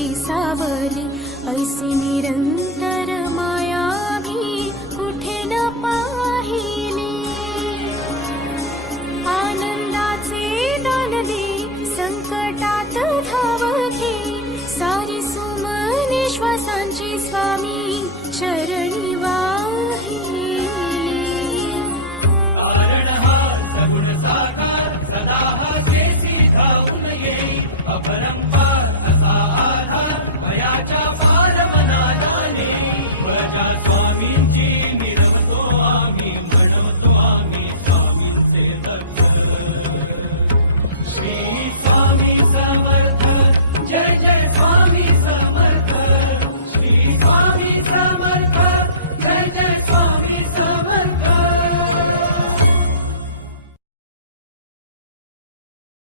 तुझी सावली, ऐसी निरंतर माया भी कुठे न पाहिली। आनंदाचे दान दे, संकटात धाव घे, सारी सुमने श्वासांची स्वामी चरणी वाहिली। साकार सदा जेसी धावून ये, अपरंपार